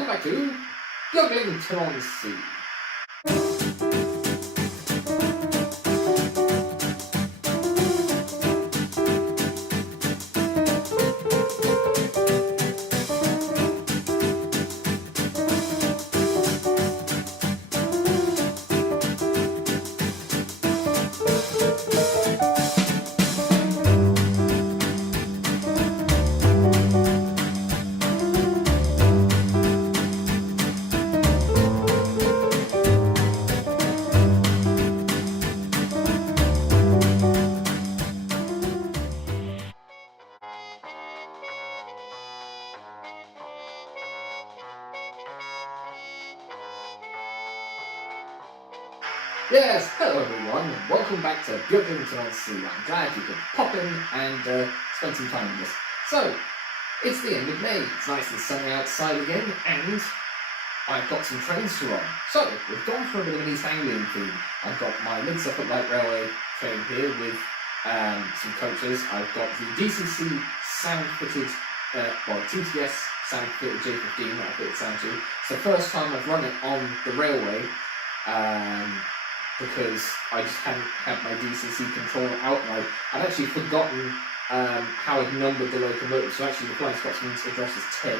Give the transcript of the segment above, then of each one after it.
welcome back to Beaglington-On-Sea. Yes, hello everyone, welcome back to Beaglington-On-Sea. I'm glad you could pop in and spend some time with us. So, it's the end of May, it's nice and sunny outside again, and I've got some trains to run. So, we've gone for a bit of an East Anglian theme. I've got my Mid Suffolk Light Railway train here with some coaches. I've got the DCC sound-fitted, TTS sound-fitted J15 that I put it sound to. It's the first time I've run it on the railway, because I just hadn't had my DCC controller out, and I'd actually forgotten how I'd numbered the locomotive. So actually the Flying Scotsman's address is 10,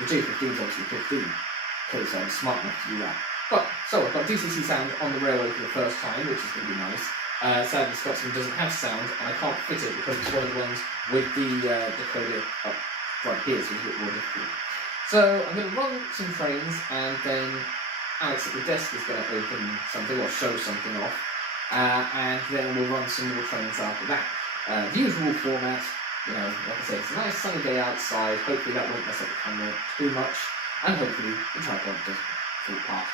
the J15 is obviously 15, because I'm smart enough to do that. But, so I've got DCC sound on the railway for the first time, which is going to be nice. Sadly Scotsman doesn't have sound, and I can't fit it because it's one of the ones with the decoder up right here, so it's a bit more difficult. So I'm going to run some trains, and then Alex at the desk is going to open something or show something off, and then we'll run some more trains after that. The usual format, you know, like I said, it's a nice sunny day outside, hopefully that won't mess up the camera too much, and hopefully the tripod doesn't fall apart.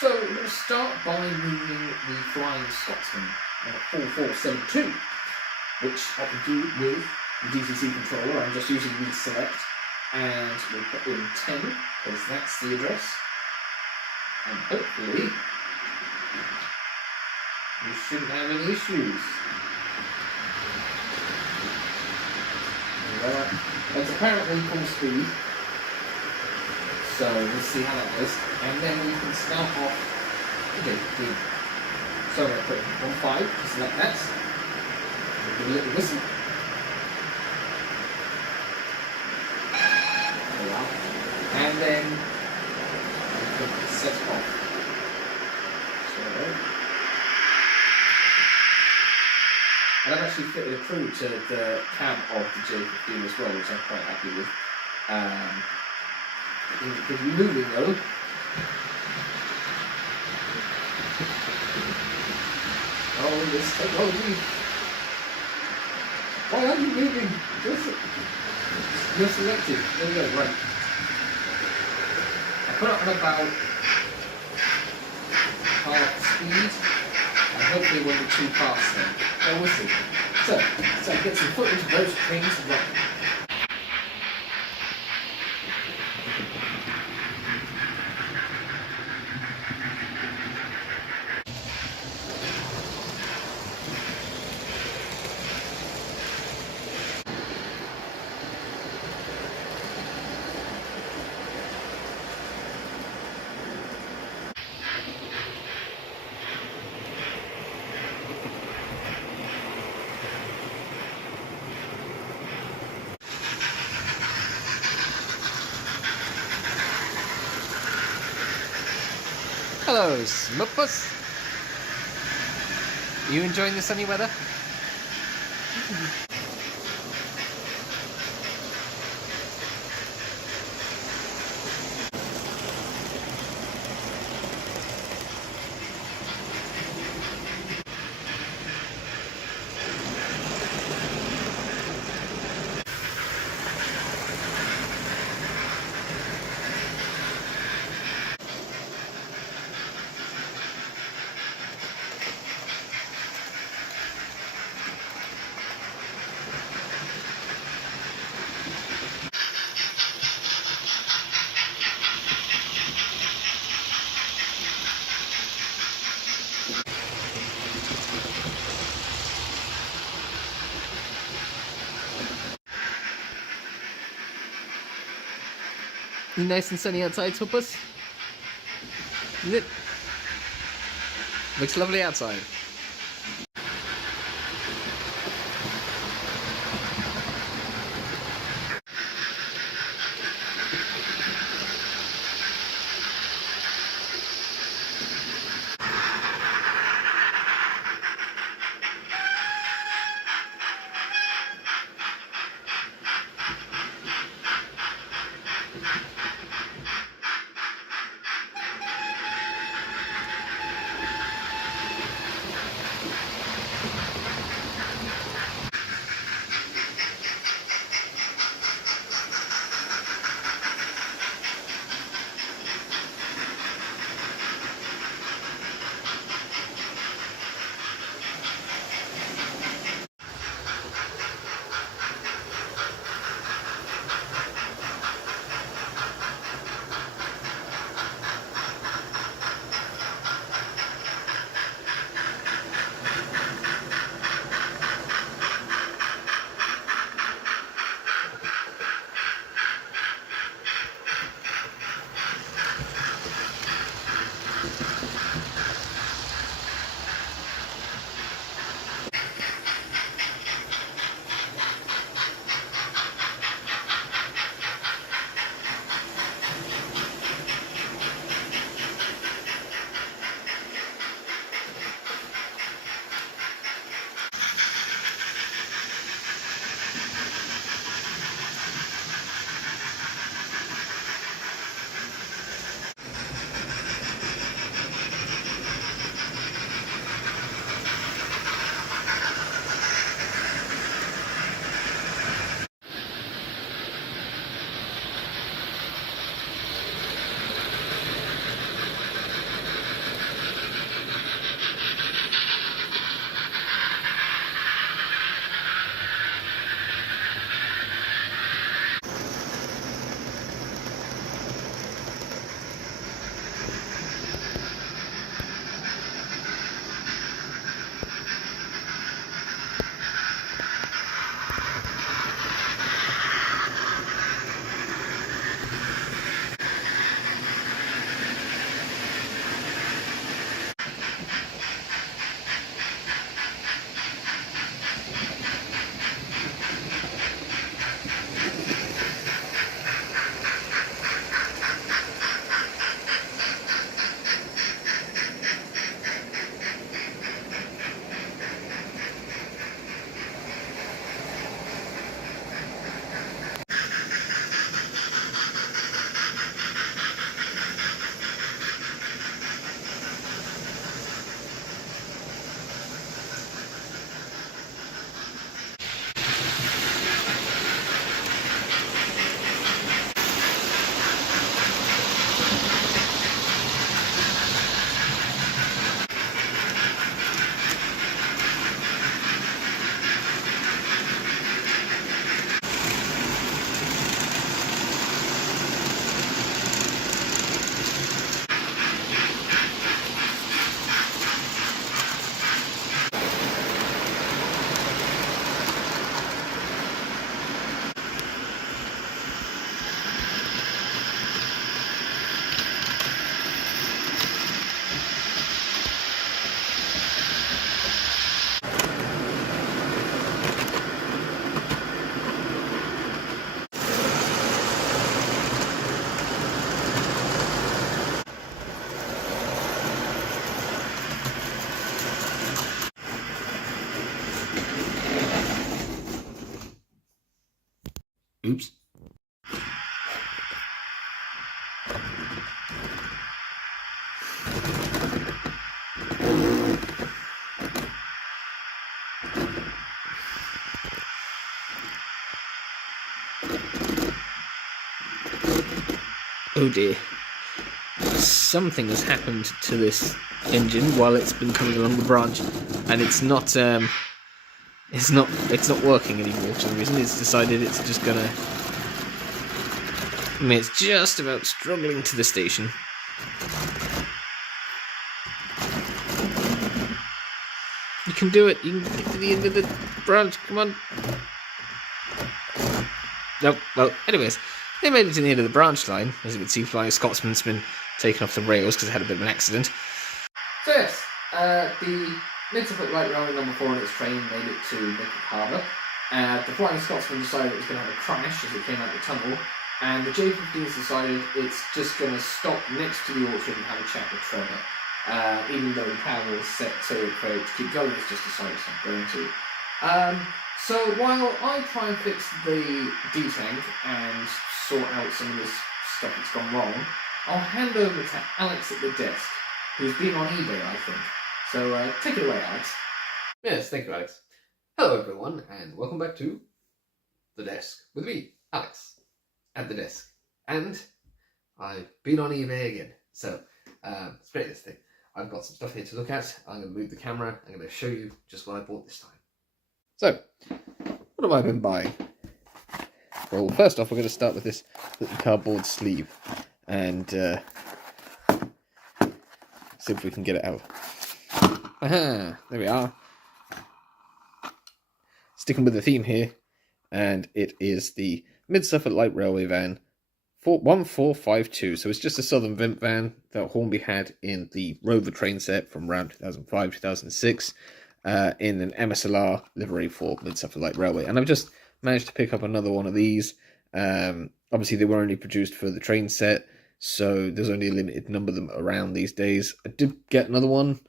So we're going to start by moving the Flying Scotsman number 4472, which I can do with the DCC controller. I'm just using reselect, and we'll put in 10, because that's the address. And hopefully, we shouldn't have any issues. It's apparently full speed, so we'll see how that goes. And then we can start off with the so I'm going to put 1.5 to select that. Give a little whistle. There we are. And then set off. So, and I've actually fitted a crew to the cab of the J15 as well, which I'm quite happy with. It could be moving though. Oh, this technology! Why are you moving? You're selected. There we go. Right. I put it on about half speed, and hopefully it won't be too fast then. Oh, we'll see. So get some footage of those trains running. Hello, Smutpuss. You enjoying the sunny weather? Nice and sunny outside, Smutpuss. Isn't it? Looks lovely outside. Oops. Oh dear. Something has happened to this engine while it's been coming along the branch, and it's not working anymore for some reason. It's decided it's just gonna... I mean, it's just about struggling to the station. You can do it. You can get to the end of the branch. Come on. Nope. Well, anyways, they made it to the end of the branch line. As you can see, Flying Scotsman's been taken off the rails because it had a bit of an accident. So yes, the Mid Suffolk Light Railway number 4 on its train made it to Midland Harbour. The Flying Scotsman decided it was going to have a crash as it came out the tunnel, and the J-15s decided it's just going to stop next to the orchard and have a chat with Trevor. Even though the power was set for it to keep going, it's just decided it's not going to. So while I try and fix the D-tank and sort out some of this stuff that's gone wrong, I'll hand over to Alex at the desk, who's been on eBay, I think. So take it away, Alex. Yes, thank you, Alex. Hello, everyone, and welcome back to The Desk with me, Alex, at the desk. And I've been on eBay again. So, let's create this thing. I've got some stuff here to look at. I'm going to move the camera. I'm going to show you just what I bought this time. So, what have I been buying? Well, first off, we're going to start with this little cardboard sleeve. And see if we can get it out. Aha! There we are. Sticking with the theme here, and it is the Mid Suffolk Light Railway van 1452. So it's just a Southern Vimp van that Hornby had in the Rover train set from around 2005-2006 in an MSLR livery for Mid Suffolk Light Railway. And I've just managed to pick up another one of these. Obviously, they were only produced for the train set, so there's only a limited number of them around these days. I did get another one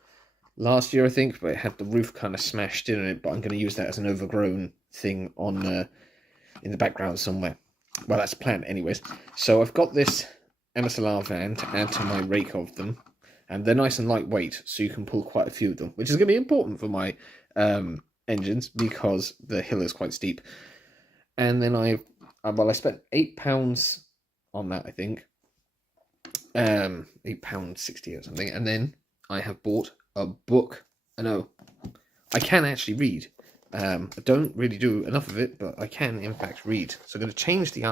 last year, I think, but it had the roof kind of smashed in on it, but I'm going to use that as an overgrown thing on in the background somewhere. Well, that's the plan anyways. So I've got this MSLR van to add to my rake of them, and they're nice and lightweight, so you can pull quite a few of them, which is going to be important for my engines, because the hill is quite steep. And then I spent £8 on that, I think. £8.60 or something, and then I have bought a book. I know I can actually read. I don't really do enough of it, but I can in fact read. So I'm going to change the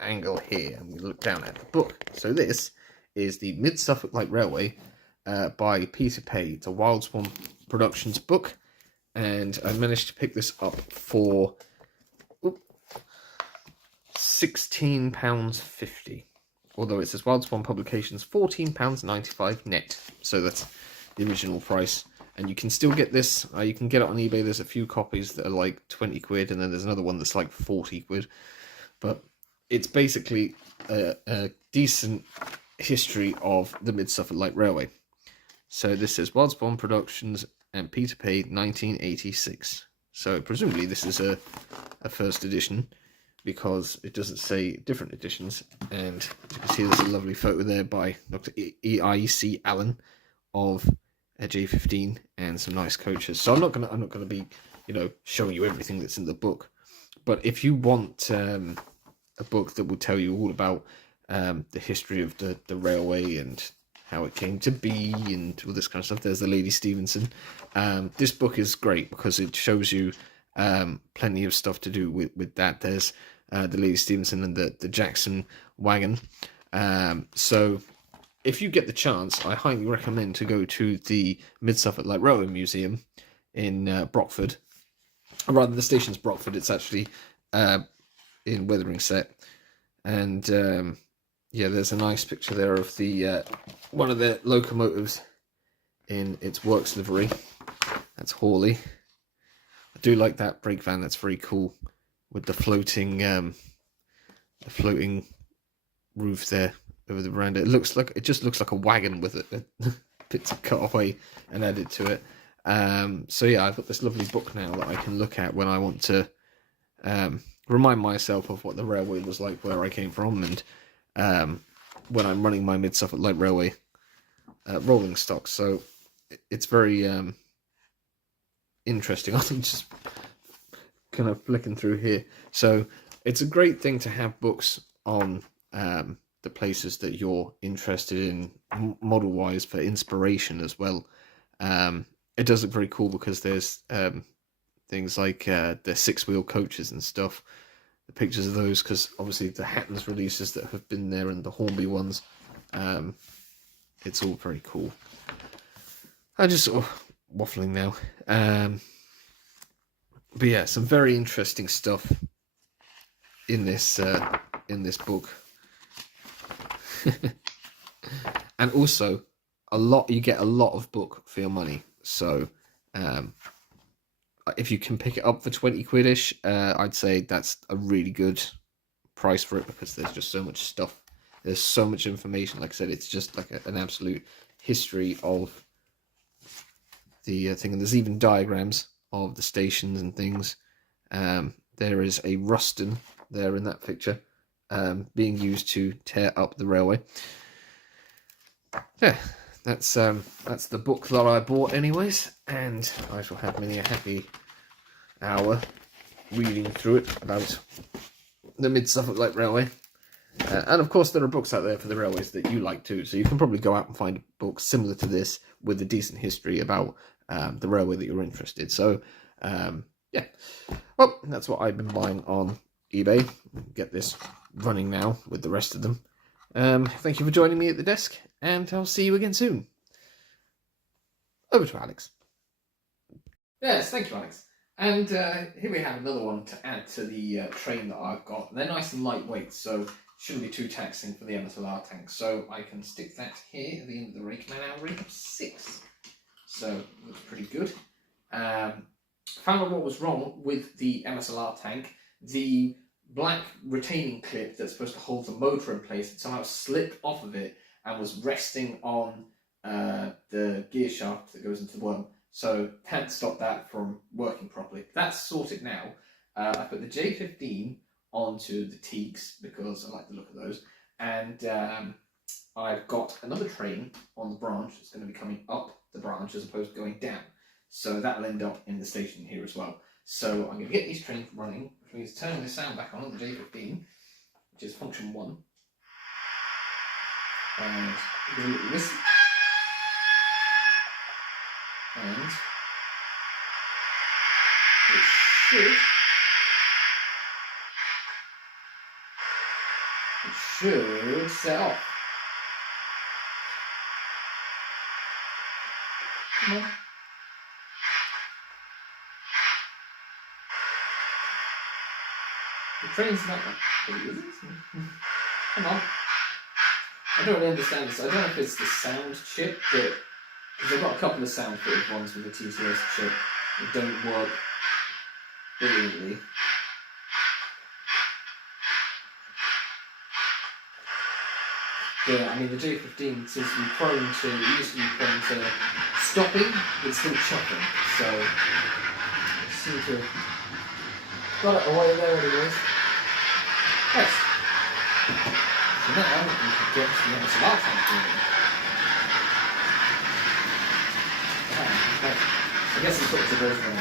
angle here, and we look down at the book. So this is the Mid Suffolk Light Railway by Peter Pay. It's a Wild Swan Productions book, and I managed to pick this up for £16.50. Although it says Wild Swan Publications £14.95 net. So that's the original price. And you can still get this. You can get it on eBay. There's a few copies that are like 20 quid. And then there's another one that's like 40 quid. But it's basically a decent history of the Mid Suffolk Light Railway. So this says Wild Swan Productions and Peter Pay 1986. So presumably this is a first edition, because it doesn't say different editions. And as you can see, there's a lovely photo there by Dr. E.I.C. Allen of a J15 and some nice coaches. So I'm not gonna be, showing you everything that's in the book. But if you want a book that will tell you all about the history of the railway and how it came to be and all this kind of stuff, there's the Lady Stevenson. This book is great because it shows you plenty of stuff to do with that. There's the Lady Stevenson and the Jackson wagon. So if you get the chance, I highly recommend to go to the Mid Suffolk Light Railway Museum in Brockford. Or rather, the station's Brockford. It's actually in Wetheringset. And yeah, there's a nice picture there of the one of the locomotives in its works livery. That's Hawley. I do like that brake van. That's very cool, with the floating roof there over the veranda. It just looks like a wagon with bits cut away and added to it. So yeah, I've got this lovely book now that I can look at when I want to remind myself of what the railway was like where I came from, and when I'm running my Mid Suffolk Light Railway rolling stock. So it's very interesting. I'm just kind of flicking through here. So it's a great thing to have books on the places that you're interested in model wise for inspiration as well. It does look very cool because there's things like the 6-wheel coaches and stuff, the pictures of those, because obviously the Hattons releases that have been there and the Hornby ones, it's all very cool. I'm just sort of waffling now. But yeah, some very interesting stuff in this in this book. And also, you get a lot of book for your money. So, if you can pick it up for 20 quid-ish, I'd say that's a really good price for it, because there's just so much stuff. There's so much information. Like I said, it's just like an absolute history of the thing. And there's even diagrams of the stations and things. There is a Ruston there in that picture, being used to tear up the railway. Yeah, that's the book that I bought anyways, and I shall have many a happy hour reading through it about the Mid Suffolk Light Railway. And of course there are books out there for the railways that you like too, so you can probably go out and find books similar to this with a decent history about the railway that you're interested. So yeah, well, that's what I've been buying on eBay. Get this running now with the rest of them. Thank you for joining me at the desk, and I'll see you again soon. Over to Alex. Yes, thank you, Alex. And here we have another one to add to the train that I've got. They're nice and lightweight, so shouldn't be too taxing for the MSLR tank. So I can stick that here at the end of the rake, and I now rake up 6. So looks pretty good. Found out what was wrong with the MSLR tank. The black retaining clip that's supposed to hold the motor in place had somehow slipped off of it and was resting on the gear shaft that goes into the worm. So can't stop that from working properly. That's sorted now. I put the J15 onto the teaks because I like the look of those. And I've got another train on the branch that's going to be coming up the branch as opposed to going down. So that'll end up in the station here as well. So I'm going to get these trains running, which means turning the sound back on the J15, which is function 1. And give a little listen. And it should set off. Come on. The train's not that big, is it? Come on. I don't really understand this. I don't know if it's the sound chip that... Because I've got a couple of sound fitted ones with the TTS chip that don't work brilliantly. But I mean, the J15 seems to be prone to, it used to be prone to stopping, but still chucking. So, I seem to have got it away there anyways. Yes. So now we can get to the MSLR tank moving. I guess it's up to both of them.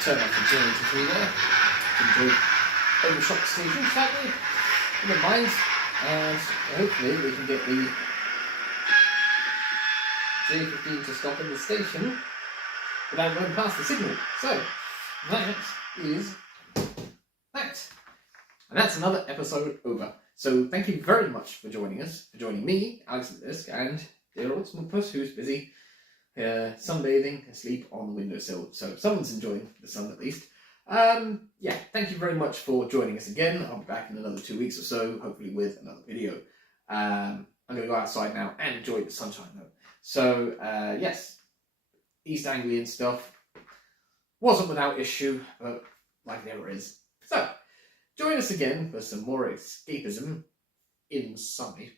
turn off the generator through there. Enjoy overshot station slightly. In the mines. And hopefully we can get the J15 to stop in the station without going past the signal. So that is that. And that's another episode over. So thank you very much for joining us, for joining me, Alex at the Disc, and dear old Smutpuss, who's busy sunbathing, asleep on the windowsill. So someone's enjoying the sun at least. Yeah, thank you very much for joining us again. I'll be back in another 2 weeks or so, hopefully with another video. I'm going to go outside now and enjoy the sunshine though. So, yes, East Anglian stuff wasn't without issue, but like never is. So, join us again for some more escapism inside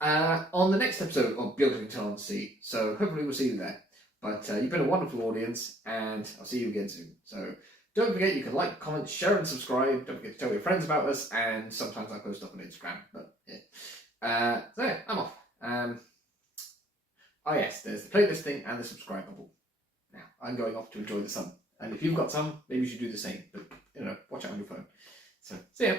on the next episode of Beaglington-On-Sea. So, hopefully we'll see you there. But you've been a wonderful audience, and I'll see you again soon. So don't forget you can like, comment, share, and subscribe. Don't forget to tell your friends about us, and sometimes I post stuff on Instagram. But yeah. So yeah, I'm off. Oh yes, there's the playlist thing and the subscribe bubble. Now I'm going off to enjoy the sun, and if you've got some, maybe you should do the same. But you know, watch it on your phone. So see ya.